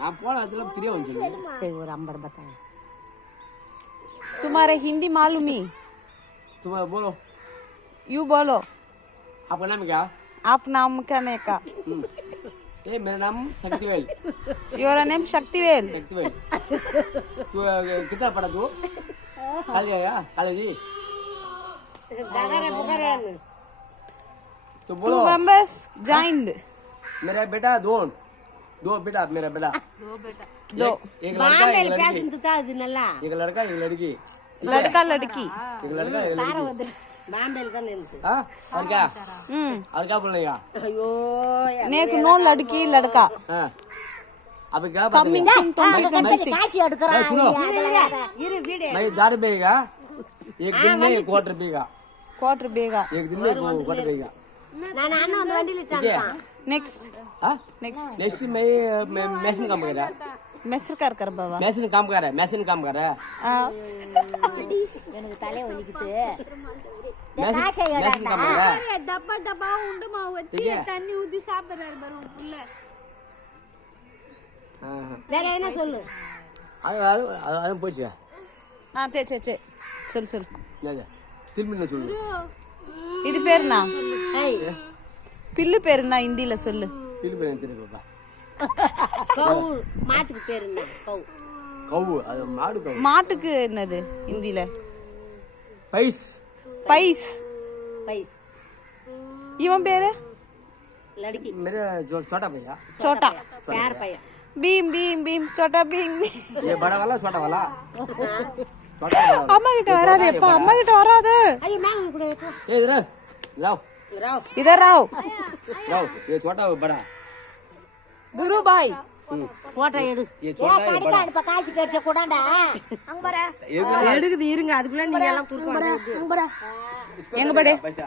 நான் போன இடத்துல தெரிய வந்துச்சு சரி ஒரு 50 बताया तुम्हारे हिंदी मालूम ही तुम्हारा बोलो यू बोलो आपका नाम क्या आप नाम कहने का ये मेरा नाम शक्तिवेल योर नेम शक्तिवेल शक्तिवेल तू कितना पढ़ा तू कॉलेज गया कॉलेज तो बोलो 2 members joined मेरा बेटा दो बेटा मेरा बेटा दो एक लड़का एक लड़की பேசுனது தான் அது நல்லா एक लड़का एक लड़की लड़का लड़की एक लड़का एक लड़की மாம்பேல் தான் இருக்கு हाँ और क्या बोलेगा ஐயோ नेक नो लड़की लड़का हाँ अब क्या कमिंग बताएगा सून 2026 காட்சி எடுக்கறான் सुनो இரு வீடு मैं 10 रुपए का एक दिन में क्वार्टर रुपए का क्वार्टर बेगा एक दिन में क्वार्टर रुपए का நான் அண்ணன் வந்து வண்டியில இட்டான் नेक्स्ट हाँ नेक्स्ट नेक्स्ट मैं मैसन काम कर रहा मेसर कर बाबा मैसन काम कर रहा है मैसन काम कर रहा है எனக்கு தலை வலிக்குது मैसन काम कर रहा है डब्बा डब्बा उंड माव వచ్చి தண்ணி ஊத்தி சாப்பிடுறாரு பாரு உள்ள வேற என்ன சொல்லு அது போச்சு ஆ சே சே சே சொல் சொல் திரும்பி என்ன சொல்லு இது பேர்னா ஏய் பில்லு பேர்னா ஹிந்தில சொல்லு திரும்பி என்ன தெரியும் பாப்பா கௌ மாட்டுக்கு பேர் என்ன கௌ கவு அது மாடு கவு மாட்டுக்கு என்னது ஹிந்தில பைஸ் பைஸ் பைஸ் இவன் பேரு लड़की मेरा जो छोटा भैया छोटा प्यार भैया भीम भीम भीम छोटा भीम ये बड़ा वाला छोटा वाला छोटा वाला அம்மா கிட்ட வராதே அப்பா அம்மா கிட்ட வராதே अरे मैं கூட ये इधर लाओ राव इधर आओ लाओ ये छोटा वो बड़ा गुरु भाई போட்டோ எடு ये छोटा है बड़ा இப்ப காசு கடிச்ச கூடாண்டா அங்க பாரு எடுக்குது இருங்க அதுக்குள்ள நீங்க எல்லாம் குடுங்க எங்க படே पैसा